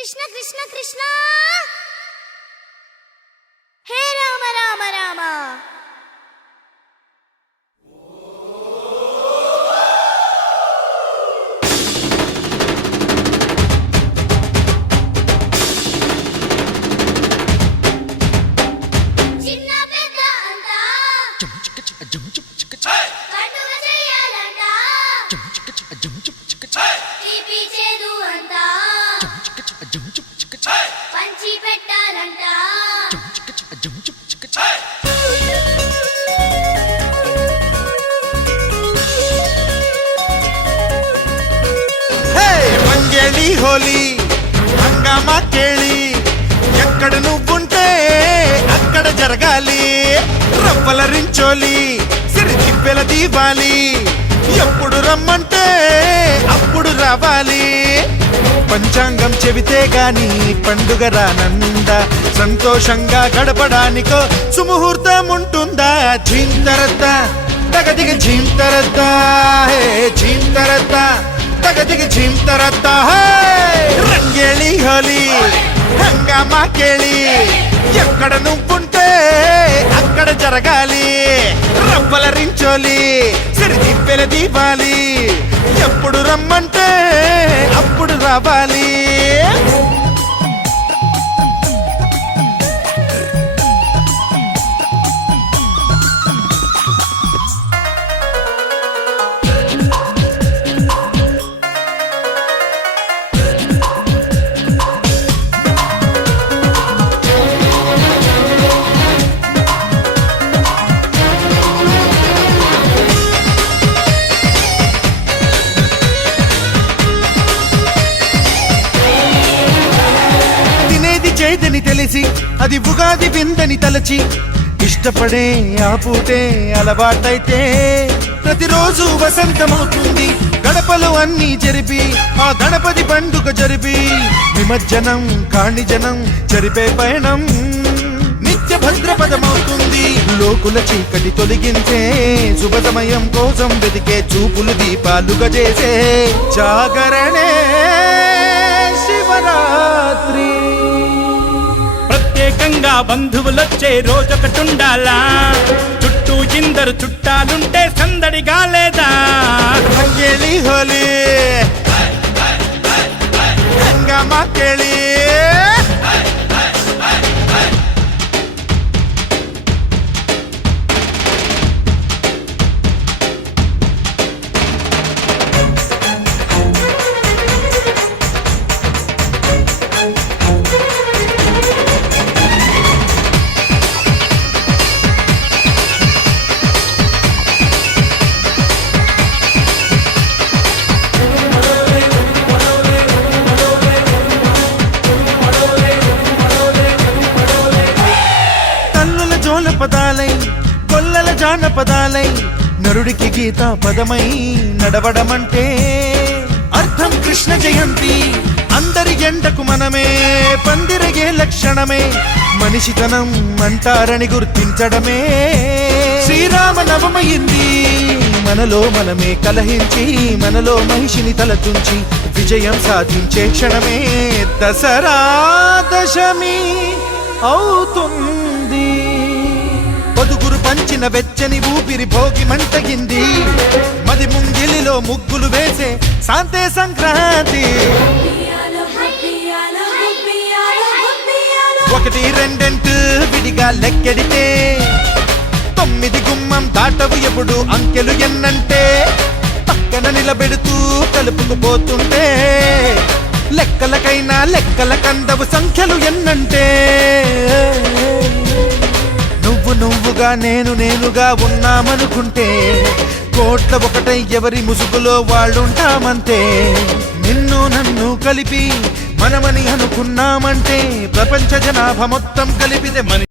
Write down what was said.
కృష్ణ కృష్ణ కృష్ణ హే రామ రామ రామ పంచి పెట్టాలంట మంగేళి హోలీ హంగామా కేళి ఎక్కడ నువ్వుంటే అక్కడ జరగాలి రవ్వల రించోలి సిరి తిప్పెల దీవాలి ఎప్పుడు రమ్మంటే అప్పుడు రావాలి పంచాంగం చెబితే గాని పండుగ రానందా సంతోషంగా గడపడానికో సుముహూర్తం ఉంటుందా ఝీంతరద్ద తగదిగ ఝీంతరద్ద హే ఝీంతరద్ద తగదిగ ఝీంతరద్ద హే రంగేళి హోలీ హంగామా కేళి ఎక్కడ నువ్వుంటే అక్కడ జరగాలి రవ్వల రించోలి సిరి తిప్పెల దీవాలి ఎప్పుడు రమ్మంటే అప్పుడు రావాలి చేదని తెలిసి అది ఉగాది విందని తలచి ఇష్టపడే ఆ పూటే అలవాటైతే ప్రతిరోజు వసంతమవుతుంది గడపలు అన్నీ జరిపి ఆ గణపతి పండుగ జరిపి నిమజ్జనం కాణిజనం జరిపే పయనం నిత్య భద్రపదమవుతుంది లోకుల చీకటి తొలగించే శుభ సమయం కోసం వెతికే చూపులు దీపాలుగా చేసే జాగరణే శివరాత్రి ప్రత్యేకంగా బంధువులొచ్చే రోజొకటుండాలా చుట్టూ ఇందరు చుట్టాలుంటే సందడిగా లేదా మంగేళి హోలీ హంగామా కేళి పదాలై కొల్లల జానపదాలై నరుడికి గీతా పదమై నడవడమంటే అర్థం కృష్ణ జయంతి అందరి ఎండకు మనమే పందిరగే లక్షణమే మనిషితనం అంటారని గుర్తించడమే శ్రీరామ నవమయింది మనలో మనమే కలహించి మనలో మహిషిని తలతుంచి విజయం సాధించే క్షణమే దసరా దశమి అవుతుంది పొదుగురు పంచిన వెచ్చని ఊపిరి భోగి మంటగింది మది ముంగిలిలో ముగ్గులు వేసే శాంతే సంక్రాంతి ఒకటి రెండెంటు విడిగా లెక్కెడితే 9 గుమ్మం దాటవు ఎప్పుడు అంకెలు ఎన్నంటే పక్కన నిలబెడుతూ కలుపుకుపోతుంటే లెక్కలకైనా లెక్కల కందవు సంఖ్యలు ఎన్నంటే నువ్వుగా నేను నేనుగా ఉన్నామనుకుంటే కోట్ల ఒకటై ఎవరి ముసుగులో వాళ్ళుంటామంతే నిన్ను నన్ను కలిపి మనమని అనుకున్నామంటే ప్రపంచ జనాభా మొత్తం కలిపితే